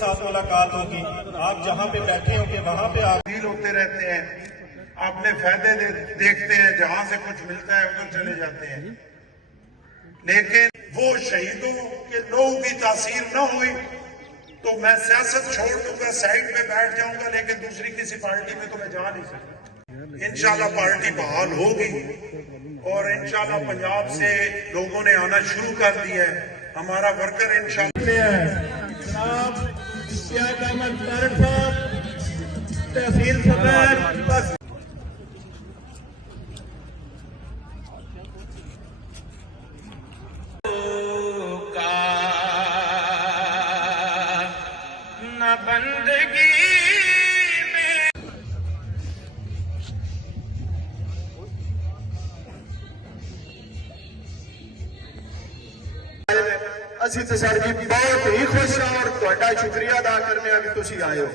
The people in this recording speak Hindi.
साथ मुलाकात होगी। आप जहाँ पे बैठे होंगे वहाँ पे आप डील होते रहते हैं, अपने फायदे देखते हैं, जहां से कुछ मिलता है उधर चले जाते हैं। लेकिन वो शहीदों के लोगों की तासीर न हुई तो मैं सियासत छोड़ दूंगा, साइड में बैठ जाऊंगा, लेकिन दूसरी किसी पार्टी में तो मैं जा नहीं सकता। इंशाल्लाह पार्टी बहाल होगी और इंशाल्लाह पंजाब से लोगों ने आना शुरू कर दिया है। हमारा वर्कर इंशाल्लाह तहसील सदर बंदगी ਅਸੀਂ ਤੇ ਸਰ ਜੀ ਬਹੁਤ ਹੀ ਖੁਸ਼ ਹਾਂ ਔਰ ਤੁਹਾਡਾ ਸ਼ੁਕਰੀਆ ਅਦਾ ਕਰਨੇ ਆ ਕਿ ਤੁਸੀਂ ਆਏ ਹੋ।